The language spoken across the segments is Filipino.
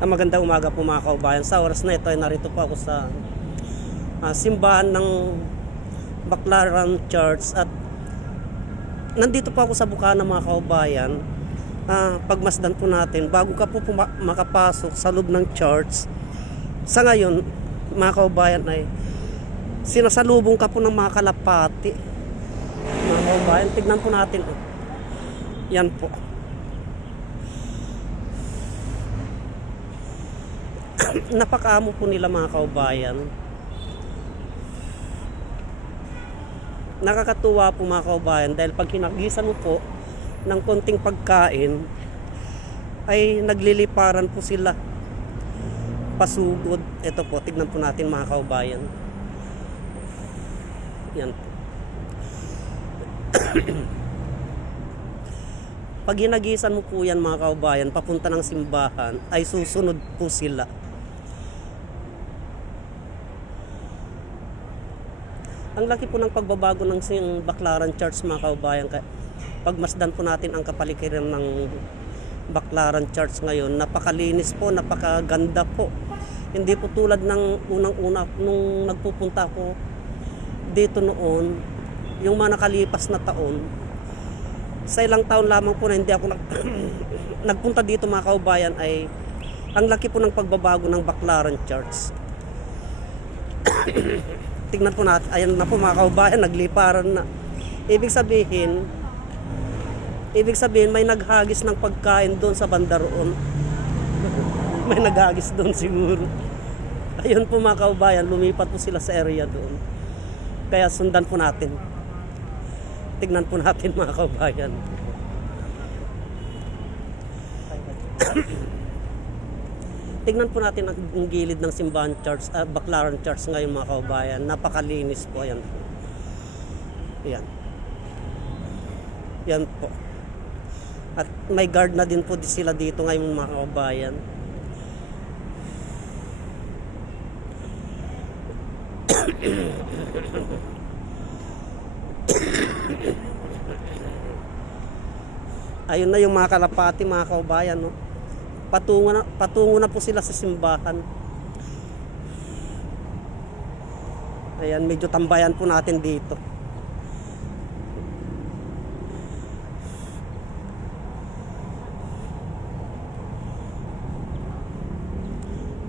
Magandang umaga po mga kaubayan. Sa oras na ito ay narito po ako sa simbahan ng Baclaran Church at nandito po ako sa bukana mga kaubayan. Pagmasdan po natin bago ka po makapasok sa loob ng church. Sa ngayon mga kaubayan ay sinasalubong ka po ng mga kalapati. Mga kaubayan, tignan po natin. Yan po. Napakaamo po nila mga kaubayan. Nakakatuwa po mga kaubayan dahil pag hinagisan mo po ng konting pagkain ay nagliliparan po sila pasugod. Ito po, tignan po natin mga kaubayan. Yan po. Pag hinagisan mo po yan mga kaubayan papunta ng simbahan ay susunod po sila. Ang laki po ng pagbabago ng Baclaran Church mga kaubayan. Pagmasdan po natin ang kapaligiran ng Baclaran Church ngayon, napakalinis po, napakaganda po. Hindi po tulad ng unang-una nung nagpupunta ko dito noon, yung mga nakalipas na taon. Sa ilang taon lamang po na hindi ako nagpunta dito mga kaubayan ay ang laki po ng pagbabago ng Baclaran Church. Tingnan po natin, ayan na po mga kaubayan, nagliparan na. Ibig sabihin may naghagis ng pagkain doon sa banda roon. May naghagis doon siguro. Ayun po mga kaubayan, lumipat po sila sa area doon. Kaya sundan po natin. Tignan po natin mga kaubayan. Tignan po natin ang gilid ng simbahan church, Baclaran Church ngayon mga kaubayan. Napakalinis po yan. Yan. Yan po. At may guard na din po sila dito ngayon mga kaubayan. Ayun na yung mga kalapati mga kaubayan, no? Patungo na po sila sa simbahan. Ayan, medyo tambayan po natin dito.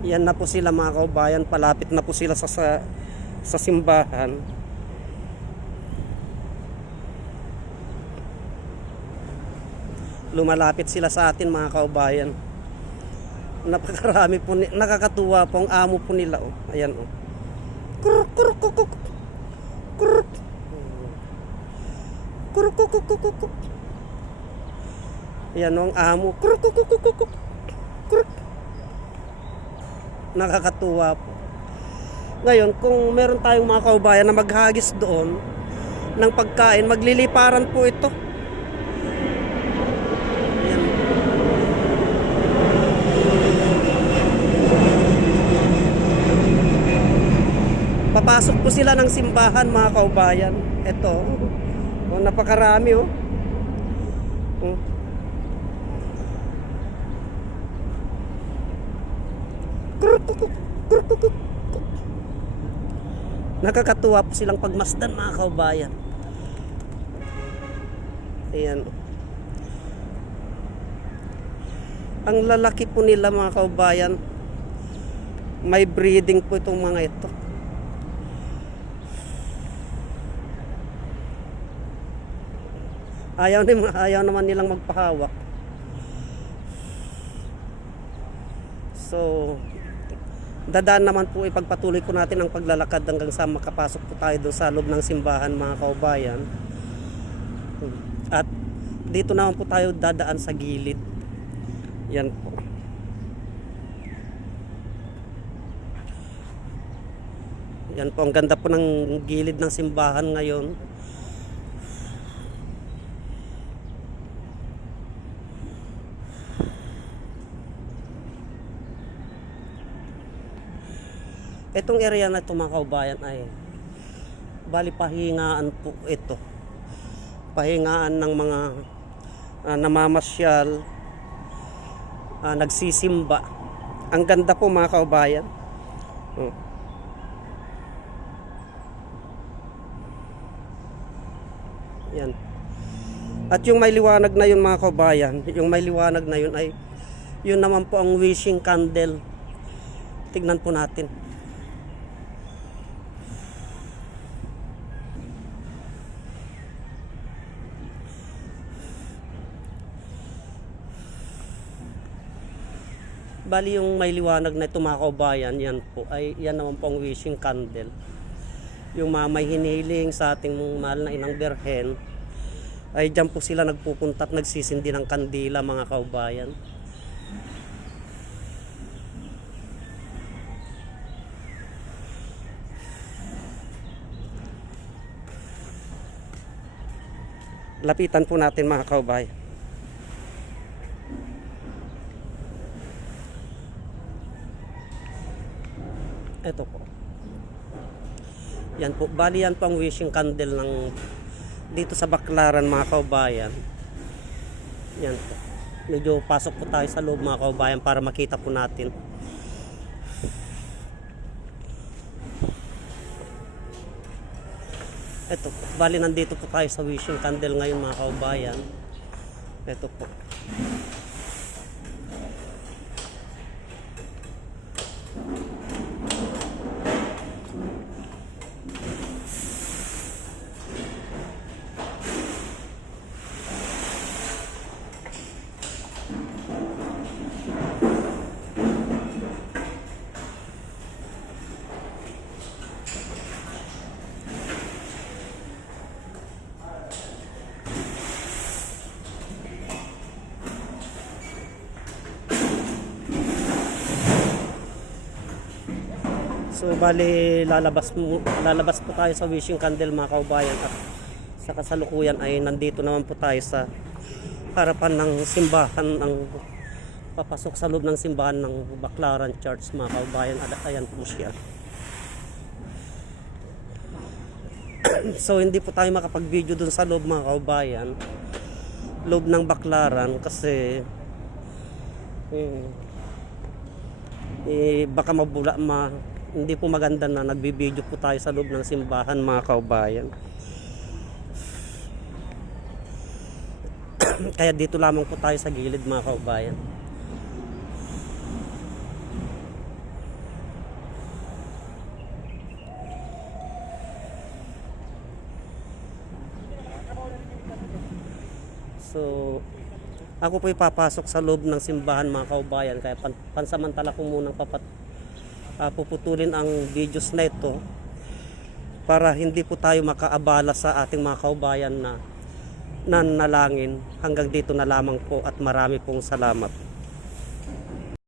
Yan na po sila mga kaubayan, palapit na po sila sa simbahan. Lumalapit sila sa atin mga kaubayan. Napakarami po, nakakatuwa po ang amo po nila. Oh. Ayan oh. Kuruk kuruk kuruk kuruk kuruk kuruk kuruk. Ayan oh, ang amo. Kuruk kuruk kuruk kuruk. Nakakatuwa po. Ngayon, kung meron tayong mga kaubayan na maghagis doon ng pagkain, magliliparan po ito. Papasok po sila ng simbahan mga kaubayan. Ito, oh, napakarami oh. Oh. Nakakatuwa po silang pagmasdan mga kaubayan. Ayan. Ang lalaki po nila mga kaubayan. May breeding po itong mga ito. Ayaw naman nilang magpahawak. So, dadaan naman po, ipagpatuloy ko natin ang paglalakad hanggang sa makapasok po tayo doon sa loob ng simbahan mga kaubayan. At dito naman po tayo dadaan sa gilid. Yan po. Yan po, ang ganda po ng gilid ng simbahan ngayon. Itong area na ito mga kaubayan ay bali pahingaan po ito. Pahingaan ng mga namamasyal, nagsisimba Ang ganda po mga kaubayan. Oh. Yan. At yung may liwanag na yun mga kaubayan, yung may liwanag na yun ay yun naman po ang wishing candle. Tignan po natin. Bali yung may liwanag na ito mga kaubayan, yan po ay yan naman po ang wishing candle. Yung mga may hinihiling sa ating mahal na inang Birhen ay dyan po sila nagpupunta at nagsisindi ng kandila mga kaubayan. Lapitan po natin mga kaubayan. Ito po. Yan po. Bali yan po ang wishing candle ng dito sa Baclaran mga kaubayan. Yan po. Medyo pasok po tayo sa loob mga kaubayan para makita po natin. Ito po. Bali nandito po tayo sa wishing candle ngayon mga kaubayan. Ito po. So bali lalabas po tayo sa wishing candle mga kaubayan at sa kasalukuyan ay nandito naman po tayo sa harapan ng simbahan ng papasok sa loob ng simbahan ng Baclaran Church mga kaubayan. Ayan po siya. So hindi po tayo makapag-video dun sa loob mga kaubayan, loob ng Baclaran kasi baka hindi po maganda na nagbibideo po tayo sa loob ng simbahan mga kaubayan. Kaya dito lamang po tayo sa gilid mga kaubayan. So ako po ipapasok sa loob ng simbahan mga kaubayan, kaya pansamantala ko munang puputulin ang videos na ito para hindi po tayo makaabala sa ating mga kaubayan na nanalangin. Hanggang dito na lamang po at marami pong salamat.